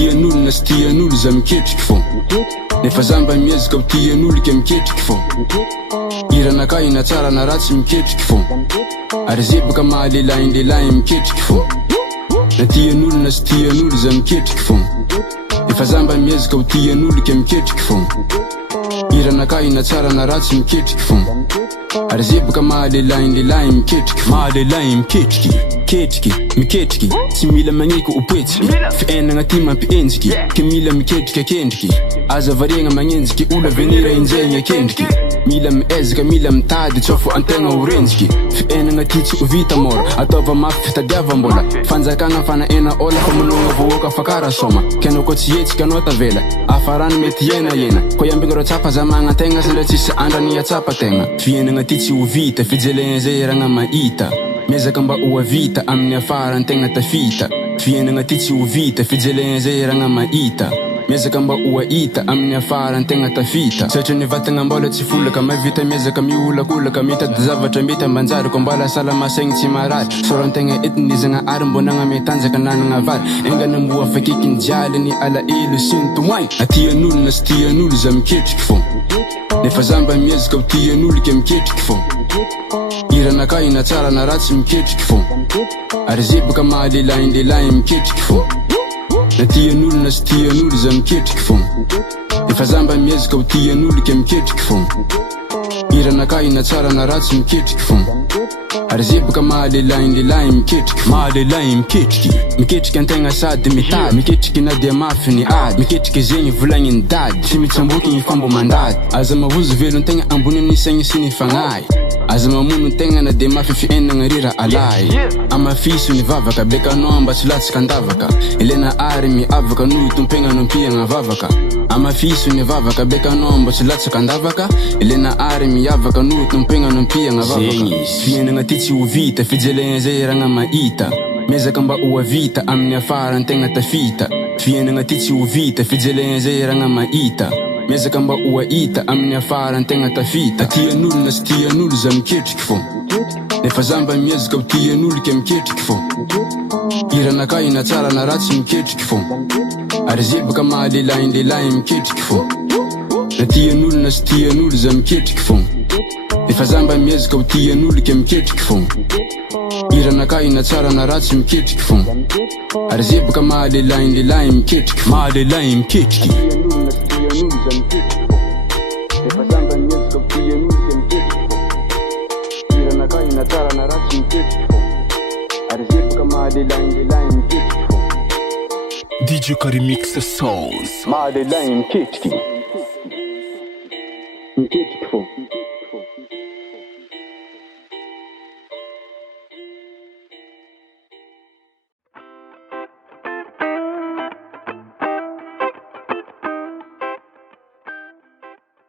Tian'olona sy tian'olo za miketriky fô nefa zamba miezaka ho tian'olo ke miketriky fô iranakay na tsara na ratsy miketriky fô ary zebaka mahalelaindelahy miketriky fô na tian'olona sy tian'olo za miketriky fô nefa zamba miezaka ho tian'olo ke miketriky fô iranakay na tsara na ratsy miketriky fô ary zebaka mahalelaindelahy miketriky fô mahalelahy miketriky ketriky miketriky tsy mila magniky ho poetsiky fiainagna ty mampienjiky ke mila miketriky akendriky aza variagna magnenjiky olo avenira injaigny akendriky mila miezaka mila mitady tsofo antegna ho renjiky fiainagna ty tsy ho vita mora ataova mafy fitadiava mbola fanjakagna fanaena ola fa manogna voaka fakara soma kenao ko tsy etsika anao tavela afarany mety iena ko iambigna ro tsapa za magnategna sandra tsisy andrany atsapa tegna fiainagna ty tsy ho vita fijelegna zay ragna mahita miezaka mba ho avita amin'ny afara antegna tafita fiainagna ty tsy ho vita fijelegna zay ragna mahita miezaka mba ho ahita amin'ny afara antegna tafita satria ny vatagna mbola tsy folaka mavita miezaka miolakolaka mitady zavatra mety ambanjary ko mbala salamasaigny tsy marary sorantegna etinizagna ary mbonagna metanjaka nanagna vary engana mbo afakiky ny jialy ny alaelo sy ny tomoainy atian'olona sy tian'olo za miketriky fô nefa zamba miezaka ho tian'olo ke miketriky fô iranakay na tsara na ratsy miketriky fô ary zebaka mahalelaindelahy miketriky fô na tian'olona sy tian'olo za miketriky fô nefa zamba miezaka ho tian'olo ke miketriky fô iranakay na tsara na ratsy miketriky fô ary zebaka mahalelaindelahy miketriky mahalelahy miketriky antegna sady mitady miketriky na dia mafy ny ady miketriky zegny volagniny dady tsy mitsamboky ny fambo mandady aza mahozo velo antegna ambony amin'ny saigny sy ny fagnahy aza mamono antegna na dia mafy fiainagna rira alay amafiso ny vavaka bekanao mba tsy latsaka andavaka elena ary miavaka noho tompegna nompiagna vavaka amafiso ny vavaka bekanao mba tsy latsaka andavaka elena ary miavaka noho tompegna nompiagna vavaka fiainagna ty tsy ho vita fijelegna zay ragna mahita miezaka mba ho avita amin'ny afara antegna tafita fiainagna ty tsy ho vita fijelegna zay ragna mahita miezaka mba ho ahita amin'ny afara antegna tafita tian'olona sy tian'olo za miketriky fô nefa zamba miezaka ho tian'olo ke miketriky fô iranakay na tsara na ratsy miketriky fô ary zebaka mahalelaindelahy miketriky fô na tian'olona sy tian'olo za miketriky fô nefa zamba miezaka ho tian'olo ke miketriky fô iranakay na tsara na ratsy miketriky fô ary zebaka mahalelaindelahy miketriky fô mahalelahy miketriky nefa zamba miezaka ho tian'olo ke miketriky fô iranakay na tsara na ratsy miketriky fô ary zebaka mahalelaindelahy miketriky fô DJ Karimix Sounds mahalelahy miketriky fô